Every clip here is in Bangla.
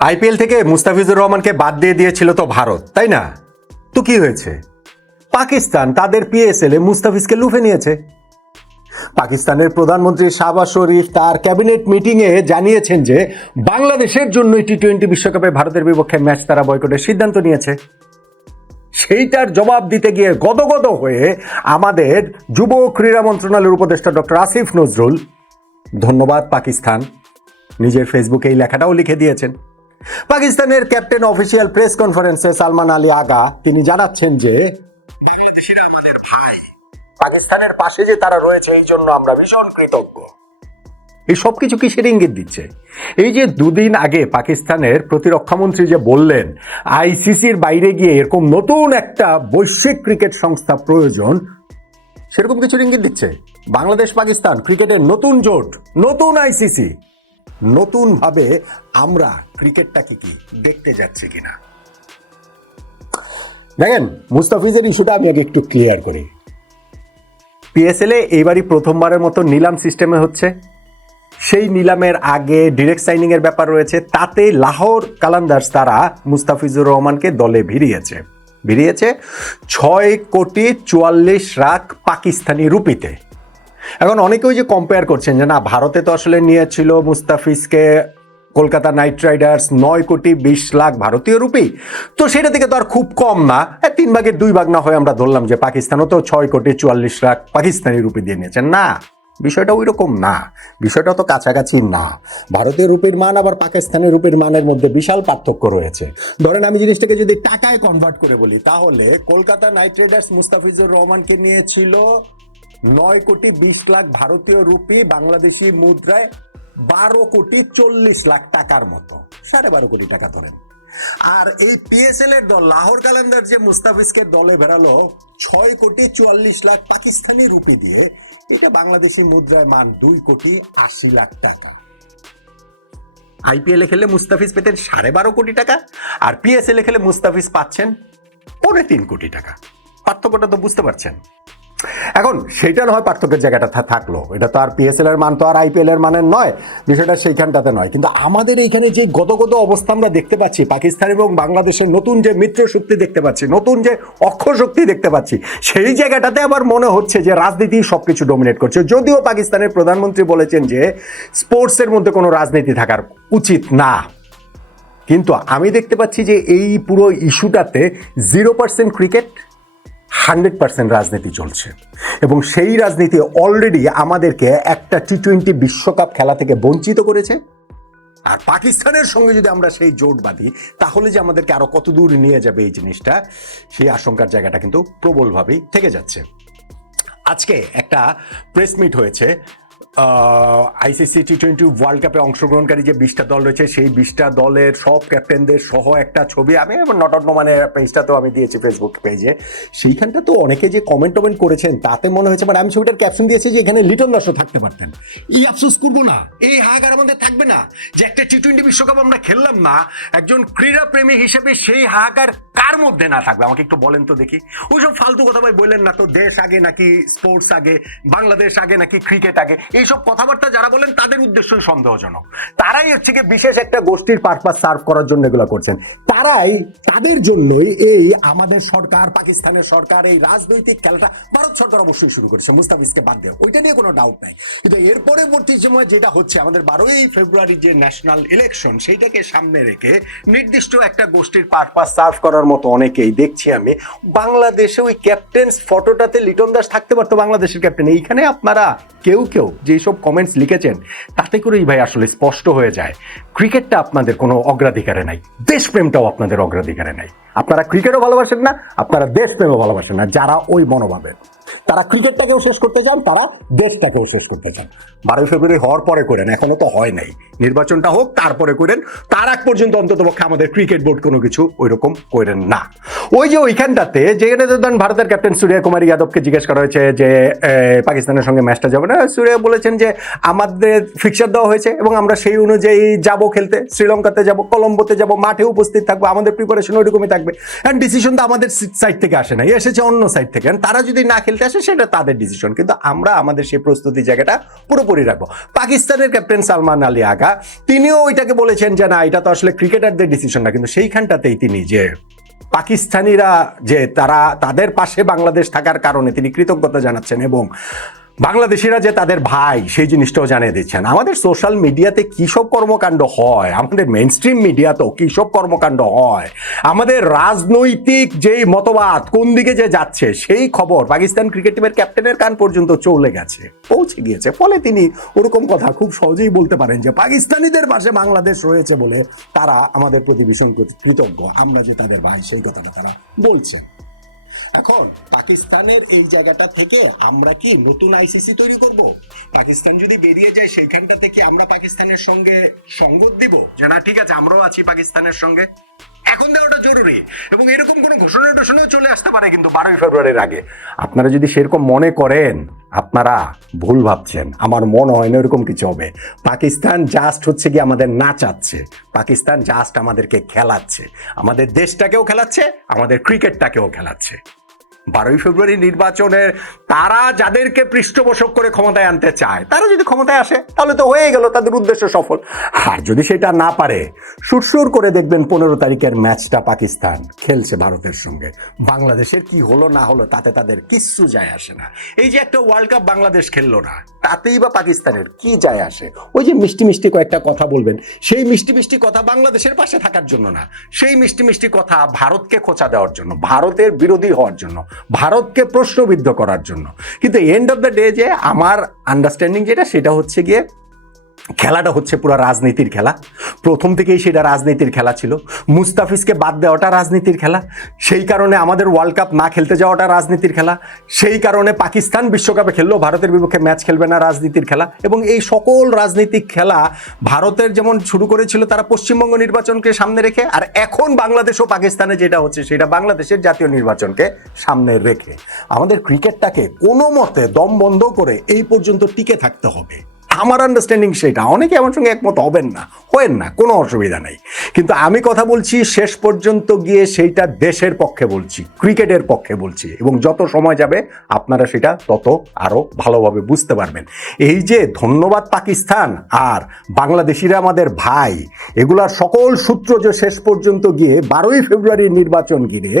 আইপিএল থেকে মুস্তাফিজুর রহমানকে বাদ দিয়ে দিয়েছিল তো ভারত, তাই না? তো কি হয়েছে? পাকিস্তান তাদের পিএসএল এ মুস্তাফিজকে লুফে নিয়েছে। পাকিস্তানের প্রধানমন্ত্রী শাহবাজ শরীফ তার ক্যাবিনেট মিটিং এ জানিয়েছেন যে বাংলাদেশের জন্য টি-20 বিশ্বকাপে ভারতের বিপক্ষে ম্যাচ তারা বয়কটের সিদ্ধান্ত নিয়েছে। সেইটার জবাব দিতে গিয়ে গদগদ হয়ে আমাদের যুব ক্রীড়া মন্ত্রণালয়ের উপদেষ্টা ডক্টর আসিফ নজরুল, ধন্যবাদ পাকিস্তান, নিজের ফেসবুকে এই লেখাটাও লিখে দিয়েছেন। পাকিস্তানের ক্যাপ্টেন অফিসিয়াল প্রেস কনফারেন্সে সালমান আলী আগা তিনি জানাচ্ছেন যে বাংলাদেশিরা আমাদের ভাই, পাকিস্তানের পাশে যে তারা রয়েছে এই জন্য আমরা ভীষণ কৃতজ্ঞ। এই সব কিছু কিসের ইঙ্গিত দিচ্ছে? এই যে দুদিন আগে পাকিস্তানের প্রতিরক্ষামন্ত্রী যে বললেন আইসিসির বাইরে গিয়ে এরকম নতুন একটা বৈশ্বিক ক্রিকেট সংস্থা প্রয়োজন, সেরকম কিছুর ইঙ্গিত দিচ্ছে। বাংলাদেশ পাকিস্তান ক্রিকেটের নতুন জোট, নতুন আইসিসি, নতুন ভাবে আমরা ক্রিকেটটাকে কি দেখতে যাচ্ছি কিনা। দেখেন, মুস্তাফিজের ইস্যুটা আমি আগে একটু ক্লিয়ার করি। পিএসএল এ এইবারই প্রথমবারের মতো নিলাম সিস্টেমে হচ্ছে। সেই নিলামের আগে ডিরেক্ট সাইনিং এর ব্যাপার রয়েছে। তাতে লাহোর কালান্দার্স তারা মুস্তাফিজুর রহমানকে দলে ভিড়িয়েছে 6,44,00,000 পাকিস্তানি রুপিতে। এখন অনেকে ওই যে কম্পেয়ার করছেন যে না, ভারতে তো আসলে নিয়েছিল মুস্তাফিজকে কলকাতা নাইট রাইডার্স 9,20,00,000 ভারতীয় রুপি, তো সেটা থেকে তো আর খুব কম না, 3 ভাগের 2 ভাগ না হয়ে আমরা ধরলাম যে পাকিস্তানও তো 6,44,00,000 পাকিস্তানি রুপি দিয়ে নিয়েছেন। না, বিষয়টা ওই রকম না, বিষয়টা তো কাছাকাছি না। ভারতীয় রুপির মান আবার পাকিস্তানের রুপির মানের মধ্যে বিশাল পার্থক্য রয়েছে। ধরেন আমি জিনিসটাকে যদি টাকায় কনভার্ট করে বলি, তাহলে কলকাতা নাইট রাইডার্স মুস্তাফিজুর রহমানকে নিয়েছিল 9,20,00,000 ভারতীয় রুপি, বাংলাদেশি মুদ্রায় 12,40,00,000 টাকার মতো, 12.5 কোটি টাকা ধরেন। আর এই পিএসএল এর দল লাহোর কালান্দার যে মুস্তাফিজকে দলে বেরালো 6,44,00,000 পাকিস্তানি রুপি দিয়ে, এটা বাংলাদেশি মুদ্রায় মান 2,80,00,000 টাকা। আইপিএল এ খেলে মুস্তাফিজ পেতেন 12.5 কোটি টাকা, আর পিএসএল এ খেলে মুস্তাফিজ পাচ্ছেন 3.25 কোটি টাকা। পার্থক্যটা তো বুঝতে পারছেন। এখন সেটা নয় পার্থক্যের জায়গাটা থাকলো, এটা তো আর পিএসএল এর মান তো আর আইপিএল এর মানের নয়, বিষয়টা সেইখানটাতে নয়। কিন্তু আমাদের এইখানে যে গদগদ অবস্থা আমরা দেখতে পাচ্ছি, পাকিস্তান এবং বাংলাদেশের নতুন যে মিত্র শক্তি দেখতে পাচ্ছি, নতুন যে অক্ষ শক্তি দেখতে পাচ্ছি, সেই জায়গাটাতে আবার মনে হচ্ছে যে রাজনীতি সবকিছু ডমিনেট করছে। যদিও পাকিস্তানের প্রধানমন্ত্রী বলেছেন যে স্পোর্টসের মধ্যে কোনো রাজনীতি থাকার উচিত না, কিন্তু আমি দেখতে পাচ্ছি যে এই পুরো ইস্যুটাতে 0% ক্রিকেট, 100% রাজনীতি চলছে। এবং সেই রাজনীতি অলরেডি আমাদেরকে একটা টি-20 বিশ্বকাপ খেলা থেকে বঞ্চিত করেছে। আর পাকিস্তানের সঙ্গে যদি আমরা সেই জোট বাঁধি, তাহলে যে আমাদেরকে আরো কত দূর নিয়ে যাবে এই জিনিসটা, সেই আশঙ্কার জায়গাটা কিন্তু প্রবলভাবেই থেকে যাচ্ছে। আজকে একটা প্রেস মিট হয়েছে আইসিসি টি-20 ওয়ার্ল্ড কাপে অংশগ্রহণকারী যে 20টা দল রয়েছে, সেই 20টা দলের সব ক্যাপ্টেনদের সহ একটা ছবি আমি নট আউট মানে পেজটাতেও আমি দিয়েছি ফেসবুক পেজে। সেইখানটা তো অনেকে যে কমেন্ট করেছেন, তাতে মনে হয়েছে মানে আমি ছবিটার ক্যাপশন দিয়েছি যে এখানে লিটন দাসও থাকতে পারতেন। এই আফসোস করবো না, এই হাহাকার আমাদের থাকবে না যে একটা টি-20 বিশ্বকাপ আমরা খেললাম না। একজন ক্রীড়া প্রেমী হিসেবে সেই হাহাকার কার মধ্যে না থাকবে? আমাকে একটু বলেন তো দেখি। ওইসব ফালতু কথা ভাই বললেন না তো, দেশ আগে নাকি স্পোর্টস আগে, বাংলাদেশ আগে নাকি ক্রিকেট আগে, এইসব কথাবার্তা যারা বলেন তাদের উদ্দেশ্যই সন্দেহজনক। তারাই হচ্ছে কি বিশেষ একটা গোষ্ঠীর পারপাস সার্ভ করার জন্য এগুলো করছেন। তারাই, তাদের জন্যই এই আমাদের সরকার, পাকিস্তানের সরকার এই রাজনৈতিক খেলাটা, ভারত সরকার অবশ্যই শুরু করেছে মুস্তাফিজকে বাদ দেওয়া, ওইটা নিয়ে কোনো ডাউট নাই। কিন্তু এর পরবর্তী সময় যেটা হচ্ছে, আমাদের 12ই ফেব্রুয়ারি যে ন্যাশনাল ইলেকশন, সেইটাকে সামনে রেখে নির্দিষ্ট একটা গোষ্ঠীর পারপাস সার্ভ করার মতো অনেকেই দেখছি আমি। বাংলাদেশে ওই ক্যাপ্টেন্স ফটোটাতে লিটন দাস থাকতে পারতো, বাংলাদেশের ক্যাপ্টেন। এইখানে আপনারা কেউ যেসব কমেন্টস লিখেছেন, তাতে করেই ভাই আসলে স্পষ্ট হয়ে যায় ক্রিকেটটা আপনাদের কোনো অগ্রাধিকারে নাই, দেশপ্রেমটাও আপনাদের অগ্রাধিকারে নাই। আপনারা ক্রিকেটও ভালোবাসেন না, আপনারা দেশপ্রেমও ভালোবাসেন না। যারা ওই মনোভাবের, তারা ক্রিকেটটাকেও শেষ করতে চান, তারা দেশটাকেও শেষ করতে চান। 12 ফেব্রুয়ারি হওয়ার পরে করেন, এখনো তো হয় নাই, নির্বাচনটা হোক তারপরে করেন। তার আগ পর্যন্ত অন্তত পক্ষে আমাদের ক্রিকেট বোর্ড কোনো কিছু ওইরকম করেন না। ওই যে ওইখানটাতে যেখানে ধরেন ভারতের ক্যাপ্টেন সূর্য কুমার যাদবকে জিজ্ঞেস করা হয়েছে যে পাকিস্তানের সঙ্গে ম্যাচটা যাবে না, সূর্য বলেছেন যে আমাদের ফিক্সার দেওয়া হয়েছে এবং আমরা সেই অনুযায়ী যাব খেলতে, শ্রীলঙ্কাতে যাব, কলম্বোতে যাব, মাঠে উপস্থিত থাকবো, আমাদের প্রিপারেশন ওইরকমই থাকবে। অ্যান্ড ডিসিশন তো আমাদের সাইড থেকে আসে নাই, এসেছে অন্য সাইড থেকে। তারা যদি না খেলে খেলতে আসে সেটা তাদের ডিসিশন, কিন্তু আমরা আমাদের সেই প্রস্তুতি জায়গাটা পুরোপুরি রাখবো। পাকিস্তানের ক্যাপ্টেন সালমান আলী আগা তিনিও ওইটাকে বলেছেন যে না, এটা তো আসলে ক্রিকেটারদের ডিসিশন না, কিন্তু সেইখানটাতেই তিনি যে পাকিস্তানিরা যে তারা তাদের পাশে বাংলাদেশ থাকার কারণে তিনি কৃতজ্ঞতা জানাচ্ছেন এবং বাংলাদেশিরা যে তাদের ভাই সেই জিনিসটাও জানিয়ে দিচ্ছেন। আমাদের সোশ্যাল মিডিয়াতে কী সব কর্মকাণ্ড হয়, আমাদের মেইন স্ট্রিম মিডিয়াতেও কী সব কর্মকাণ্ড হয়, আমাদের রাজনৈতিক যেই মতবাদ কোন দিকে যে যাচ্ছে সেই খবর পাকিস্তান ক্রিকেট টিমের ক্যাপ্টেনের কান পর্যন্ত চলে গেছে, পৌঁছে গিয়েছে। ফলে তিনি ওরকম কথা খুব সহজেই বলতে পারেন যে পাকিস্তানিদের পাশে বাংলাদেশ রয়েছে বলে তারা আমাদের প্রতি ভীষণ কৃতজ্ঞ, আমরা যে তাদের ভাই সেই কথাটা তারা বলছেন। এখন পাকিস্তানের এই জায়গাটা থেকে আমরা কি নতুন আইসিসি তৈরি করব? পাকিস্তান যদি বেরিয়ে যায় সেইখানটা থেকে আমরা পাকিস্তানের সঙ্গে সঙ্গত দিব যে না ঠিক আছে আমরাও আছি পাকিস্তানের সঙ্গে? এখন দেওয়াটা জরুরি এবং এরকম কোনো ঘোষণা টোষণাও চলে আসতে পারে কিন্তু 12ই ফেব্রুয়ারির আগে। আপনারা যদি সেরকম মনে করেন আপনারা ভুল ভাবছেন, আমার মনে হয় না এরকম কিছু হবে। পাকিস্তান জাস্ট হচ্ছে কি আমাদের নাচাচ্ছে, পাকিস্তান জাস্ট আমাদেরকে খেলাচ্ছে, আমাদের দেশটাকেও খেলাচ্ছে, আমাদের ক্রিকেটটাকেও খেলাচ্ছে। 12ই ফেব্রুয়ারি নির্বাচনের তারা যাদেরকে পৃষ্ঠপোষক করে ক্ষমতায় আনতে চায় তারা যদি ক্ষমতায় আসে তাহলে তো হয়ে গেল, তাদের উদ্দেশ্য সফল। আর যদি সেটা না পারে, সুরসুর করে দেখবেন 15 তারিখের ম্যাচটা পাকিস্তান খেলছে ভারতের সঙ্গে, বাংলাদেশের কি হলো না হলো তাতে তাদের কিচ্ছু যায় আসে না। এই যে একটা ওয়ার্ল্ড কাপ বাংলাদেশ খেললো না, তাতেই বা পাকিস্তানের কি যায় আসে? ওই যে মিষ্টি মিষ্টি কয়েকটা কথা বলবেন, সেই মিষ্টি মিষ্টি কথা বাংলাদেশের পাশে থাকার জন্য না, সেই মিষ্টি মিষ্টি কথা ভারতকে খোঁচা দেওয়ার জন্য, ভারতের বিরোধী হওয়ার জন্য, ভারতকে প্রশ্নবিদ্ধ করার জন্য। কিন্তু এন্ড অফ দ্য ডে যে আমার আন্ডারস্ট্যান্ডিং যেটা সেটা হচ্ছে গিয়ে খেলাটা হচ্ছে পুরো রাজনীতির খেলা, প্রথম থেকেই সেটা রাজনীতির খেলা ছিল। মুস্তাফিজকে বাদ দেওয়াটা রাজনীতির খেলা, সেই কারণে আমাদের ওয়ার্ল্ড কাপ না খেলতে যাওয়াটা রাজনীতির খেলা, সেই কারণে পাকিস্তান বিশ্বকাপে খেললেও ভারতের বিপক্ষে ম্যাচ খেলবে না রাজনীতির খেলা। এবং এই সকল রাজনৈতিক খেলা ভারতের যেমন শুরু করেছিল তারা পশ্চিমবঙ্গ নির্বাচনকে সামনে রেখে, আর এখন বাংলাদেশ ও পাকিস্তানে যেটা হচ্ছে সেটা বাংলাদেশের জাতীয় নির্বাচনকে সামনে রেখে। আমাদের ক্রিকেটটাকে কোনো মতে দম বন্ধ করে এই পর্যন্ত টিকে থাকতে হবে, আমার আন্ডারস্ট্যান্ডিং সেটা। অনেকে আমার সঙ্গে একমত হবেন না, হবেন না, কোনো অসুবিধা নেই, কিন্তু আমি কথা বলছি শেষ পর্যন্ত গিয়ে সেইটা দেশের পক্ষে বলছি, ক্রিকেটের পক্ষে বলছি, এবং যত সময় যাবে আপনারা সেটা তত আরও ভালোভাবে বুঝতে পারবেন। এই যে ধন্যবাদ পাকিস্তান আর বাংলাদেশিরা আমাদের ভাই, এগুলার সকল সূত্র যে শেষ পর্যন্ত গিয়ে 12ই ফেব্রুয়ারির নির্বাচন ঘিরে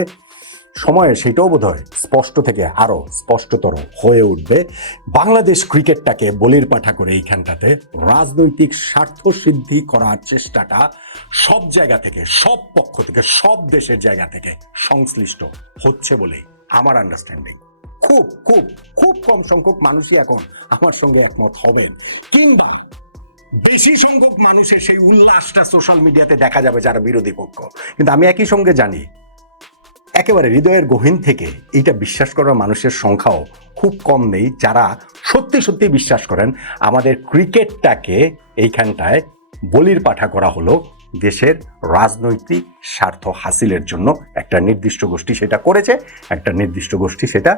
সময়ে সেটাও বোধ হয় স্পষ্ট থেকে আরও স্পষ্টতর হয়ে উঠবে। বাংলাদেশ ক্রিকেটটাকে বলির পাঠা করে এইখানটাতে রাজনৈতিক স্বার্থ সিদ্ধি করার চেষ্টাটা সব জায়গা থেকে, সব পক্ষ থেকে, সব দেশের জায়গা থেকে সংশ্লিষ্ট হচ্ছে বলেই আমার আন্ডারস্ট্যান্ডিং। খুব খুব খুব কম সংখ্যক মানুষই এখন আমার সঙ্গে একমত হবেন, কিংবা বেশি সংখ্যক মানুষের সেই উল্লাসটা সোশ্যাল মিডিয়াতে দেখা যাবে যারা বিরোধী পক্ষ। কিন্তু আমি একই সঙ্গে জানি একেবারে হৃদয়ের গহীন থেকে এইটা বিশ্বাস করার মানুষের সংখ্যাও খুব কম নেই যারা সত্যি সত্যি বিশ্বাস করেন আমাদের ক্রিকেটটাকে এইখানটায় বলির পাঠা করা হলো দেশের রাজনৈতিক স্বার্থ হাসিলের জন্য। একটা নির্দিষ্ট গোষ্ঠী সেটা করেছে, একটা নির্দিষ্ট গোষ্ঠী সেটা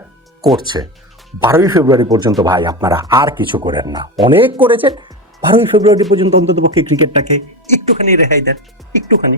করছে। 12ই ফেব্রুয়ারি পর্যন্ত ভাই আপনারা আর কিছু করেন না, অনেক করেছেন। 12ই ফেব্রুয়ারি পর্যন্ত অন্ততপক্ষে ক্রিকেটটাকে একটুখানি রেহাই দেন, একটুখানি।